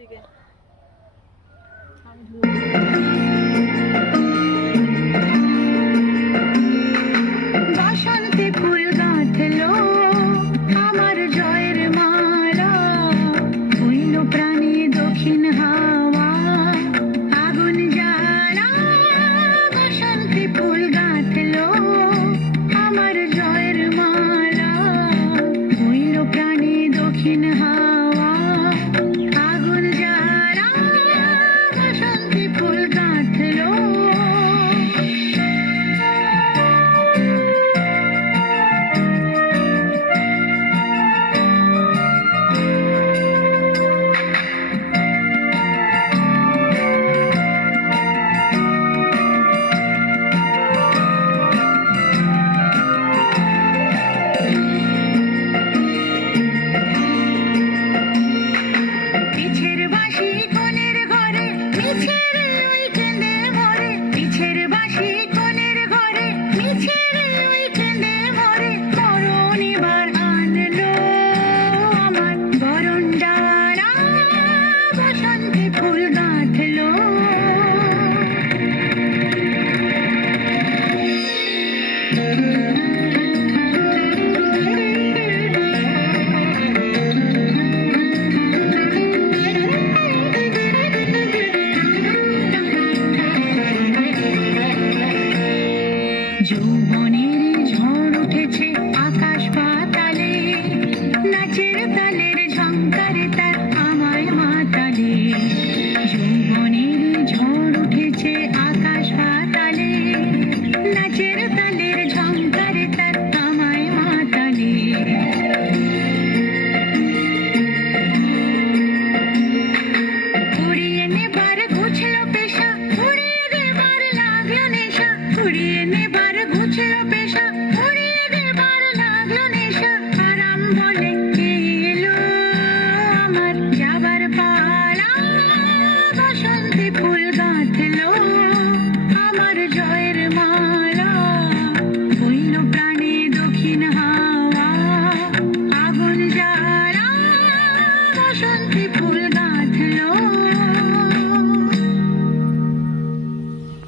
দিকে বাসন্তী ফুল গাঁথলো আমার জয়ের মালা, হইল প্রাণী দক্ষিণ হাওয়া আগুন জ্বালা। বাসন্তী ফুল গাঁথলো আমার জয়ের মালা, হইল প্রাণী দক্ষিণ হাওয়া আগুন জ্বালা। বাসন্তী ফুল গাঁথলো পিছের বাঁশি কোণের ঘরে মিছের ওই কেঁদে মরে, পিছের বাঁশি কোণের ঘরে মিছের ওই কেঁদে মরে। মরণ এবার আনলো আমার বরণ ডালা, বসন্তে ফুল গাঁথলো। যৌবনের ঝড় উঠেছে আকাশ পাতালে, নাচের তালের ঝংকারে তার আমায় মাতালে। যৌবনের ঝড় উঠেছে আকাশ পাতালে, নাচের তালের ঝংকারে তার আমায় মাতালে। উড়িয়ে নেবার ঘুচলো পেশা, উড়িয়ে দেবার লাগলো নেশা, উড়িয়ে নেবার ঘুচলো পেশা, উড়িয়ে দেবার লাগলো নেশা। আরাম বলে কে এলো আমার যাবার পালা, বসন্তে ফুল গাঁথলো আমার জয়